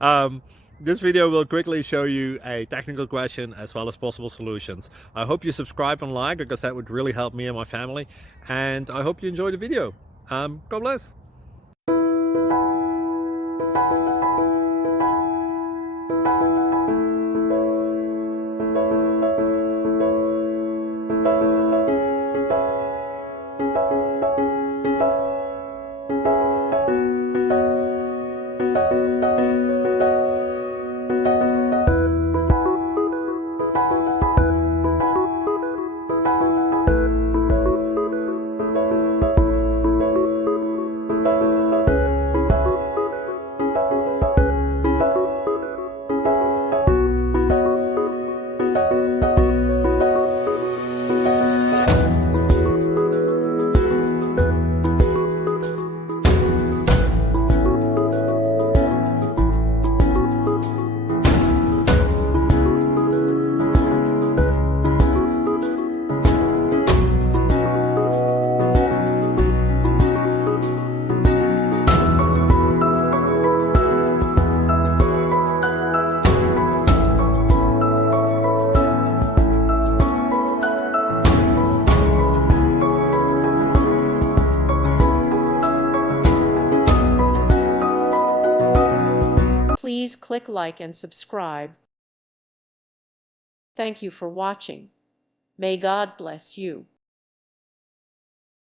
um, this video will quickly show you a technical question as well as possible solutions. I hope you subscribe and like, because that would really help me and my family. And I hope you enjoy the video. God bless. Please click like and subscribe. Thank you for watching. May God bless you.